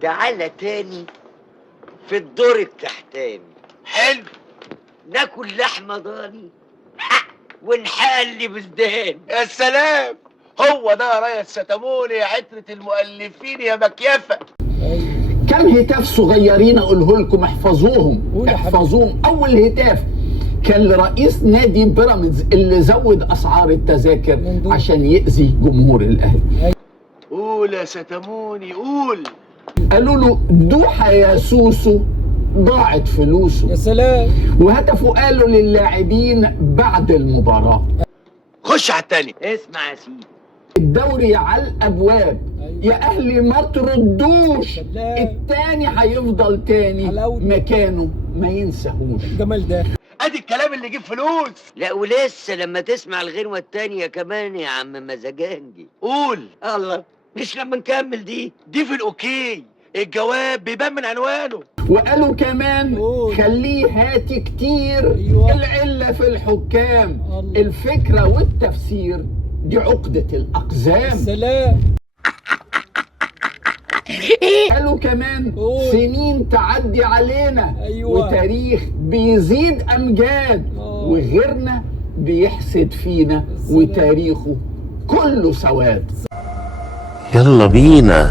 تعالى تاني في الدور التحتاني. حلو. ناكل لحمه ضاني ونحلي بزدان. يا سلام، هو ده يا ريس ستموني يا عترة المؤلفين يا مكيفة. كم هتاف صغيرين اقوله لكم احفظوهم احفظوهم. اول هتاف كان لرئيس نادي بيراميدز اللي زود اسعار التذاكر عشان يأذي جمهور الاهلي. قول يا ستموني قول. قالوا له دوحة يا سوسو ضاعت فلوسه. يا سلام. وهتفوا قالوا للاعبين بعد المباراة خش على التاني. اسمع يا سيدي، الدوري على الابواب. يا اهلي ما تردوش. التاني هيفضل تاني مكانه ما ينساهوش. الجمال ده ادي الكلام اللي يجيب فلوس. لا ولسه لما تسمع الغنوه التانيه كمان يا عم مزاجنجي. قول. الله، مش لما نكمل دي في الاوكي، الجواب بيبان من عنوانه. وقالوا كمان خليه هاتي كتير. أيوة. العلة في الحكام. الله. الفكرة والتفسير دي عقدة الأقزام. سلام. قالوا كمان سنين تعدي علينا. أيوة. وتاريخ بيزيد أمجاد. وغيرنا بيحسد فينا وتاريخه كله سواد. يلا بينا.